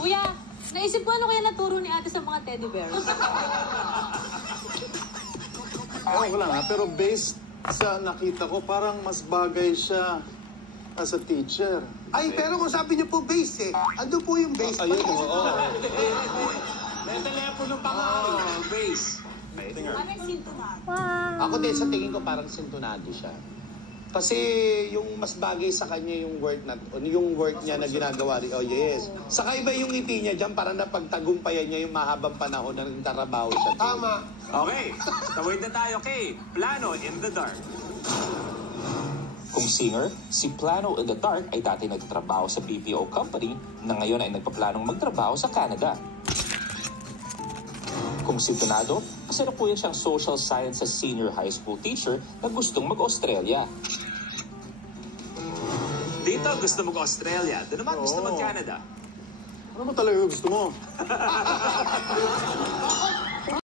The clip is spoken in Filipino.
Kuya, naisip ko ano kaya naturo ni ate sa mga teddy bears? Wala nga. Pero based sa nakita ko, parang mas bagay siya as a teacher. Ay, pero kung sabi niyo po base ando po yung base. Ayun, oo. May telepono pa nga. Base. Parang sintonado. Ako din, sa tingin ko parang sintonado siya. Kasi yung mas bagay sa kanya yung work niya na ginagawa rin. Oh, yes. Saka iba yung ngiti niya dyan, parang napagtagumpayan niya yung mahabang panahon na nagtatrabaho siya. Tama. Okay, tawid na tayo kay Plano in the Dark. Kung singer, si Plano in the Dark ay dati nagtatrabaho sa BPO company na ngayon ay nagpaplanong magtrabaho sa Canada. Kung sintonado, kasalukuyan siyang social sciences senior high school teacher na gustong mag-Australia. Dito gusto mag-Australia, doon naman gusto mag-Canada. Ano mo talaga gusto mo?